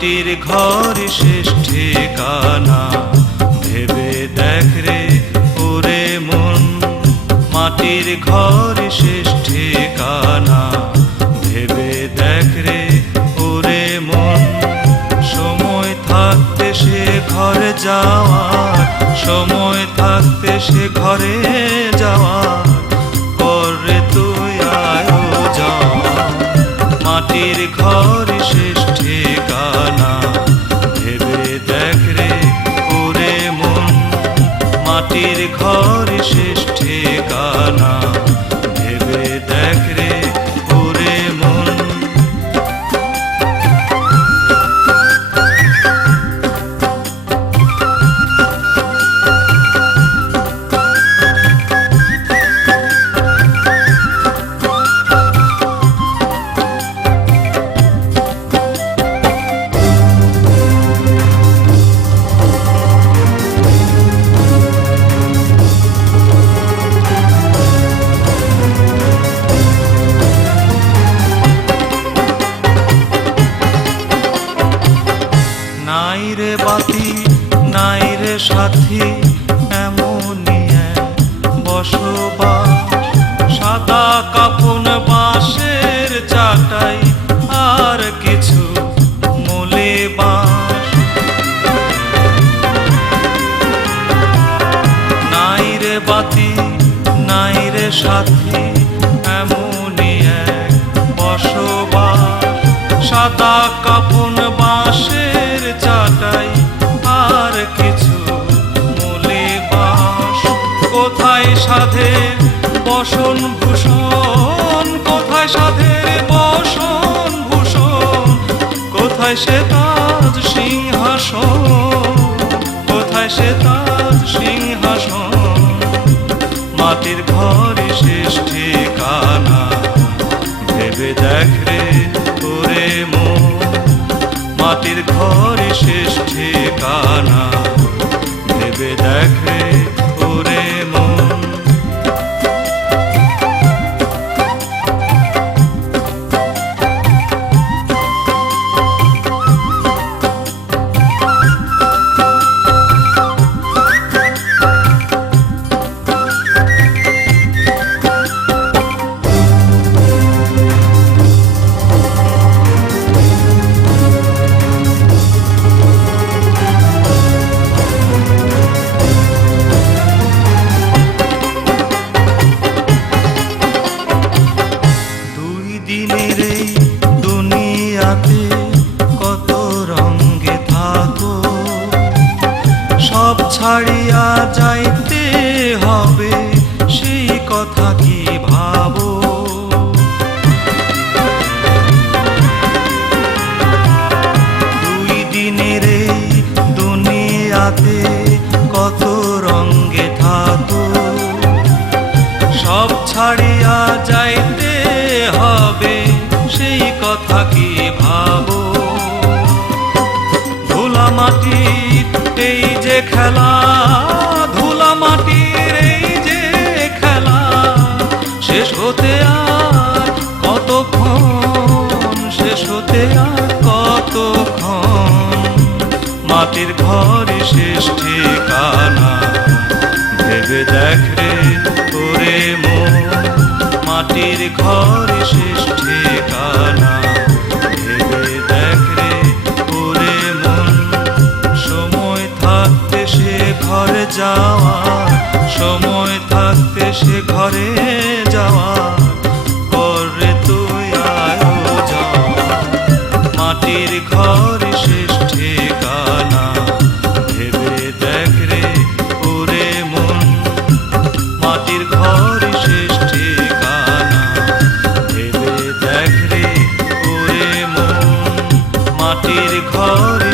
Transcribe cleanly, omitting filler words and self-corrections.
মাটির ঘর শেষ ঠিকানা ভেবে দেখ রে ওরে মন। মাটির ঘর শেষ ঠিকানা ভেবে দেখ রে ওরে মন। সময় থাকতে সে ঘরে যাওয়ার, সময় থাকতে সে ঘরে যাওয়ার করে তুই আয়োজন। মাটির ঘর শেষ ঠিকানা ভেবে দেখ রে ওরে মন। মাটির ঘর শেষ ঠিকানা ভেবে দেখ রে ওরে মন। নাই রে বাতি নাই রে সাথী এমনই এক বসবাস। সাদা কাফন বাঁশের চাটাই আর কিছু মূলে বাঁশ। নাই রে বাতি নাই রে সাথী এমনই এক বসবাস। সাদা কাফন বাঁশের চাটাই আর কিছু মূলে বাঁশ। কোথায় সাধের বসন ভূষণ, কোথায় সাধের বসন ভূষণ, কোথায় সে তাজ সিংহাসন, কোথায় সে তাজ সিংহাসন। মাটির ঘরে শেষ ঠিকানা ভেবে দেখ রে ওরে মন। মাটির ঘরে শেষ ঠিকানা ভেবে দেখ রে ওরে মন। দিনের এই দুনিয়াতে কত রঙে থাকো, সব ছাড়িয়া যাইতে হবে সেই কথা কি ভাবো। দুই দিনের এই দুনিয়াতে কত রঙে থাকো, সব ছাড়িয়া যাইতে হবে সেই কথা কি ভাবো। ধুলা মাটির এই যে খেলা, ধুলা মাটির এই যে খেলা, শেষ হতে আর কতক্ষণ, শেষ হতে আর কতক্ষণ। মাটির ঘরে শেষ ঠিকানা ভেবে দেখ রে ওরে মন। মাটির ঘরে শেষ ঠিকানা ভেবে দেখ রে ওরে মন। সময় থাকতে সে ঘরে যাওয়া, সময় থাকতে সে ঘরে যাওয়া করে তুই আয়োজন। মাটির ঘরে শেষ ঠিকানা ভেবে দেখ রে ওরে মন। মাটির ঘরে শেষ ঠিকানা ভেবে দেখ রে ওরে মন। মাটির ঘরে